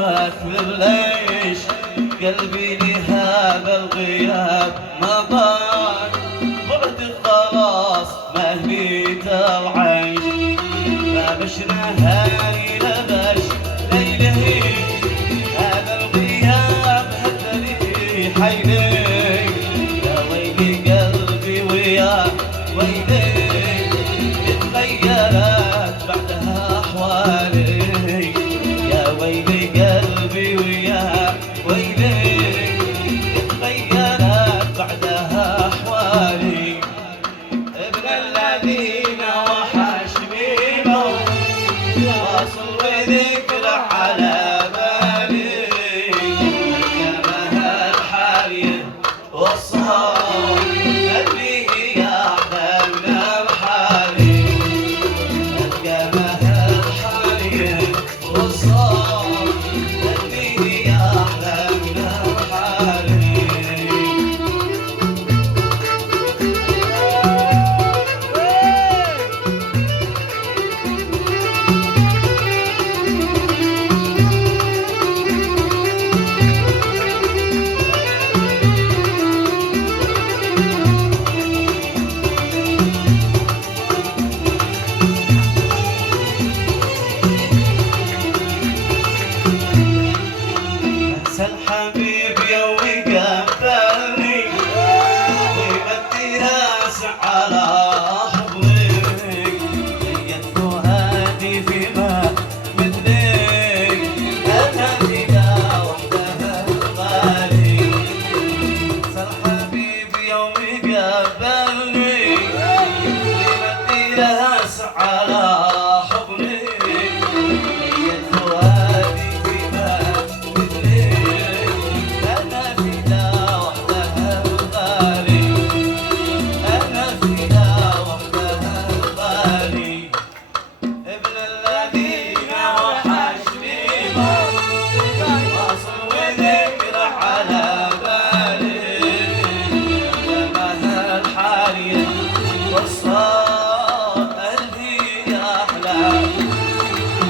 أكثر ليش قلبي لهذا الغياب ما بان بعد خلاص ما هنيت العيش ما بشنا هاي لبش ليله هذا الغياب هدني حيلي يا ويلي قلبي ويا ويلي تغيرت بعدها أحوالي يا ويلي قلبي ويا ويلي تغيرت بعدها أحوالي ابن الذين وحشني موت واصل وذكر على بالي كما الحالي والصهر اللي يعلم بحالي كما الحالي والصهر اللي يعلم بحالي انسى الحبيب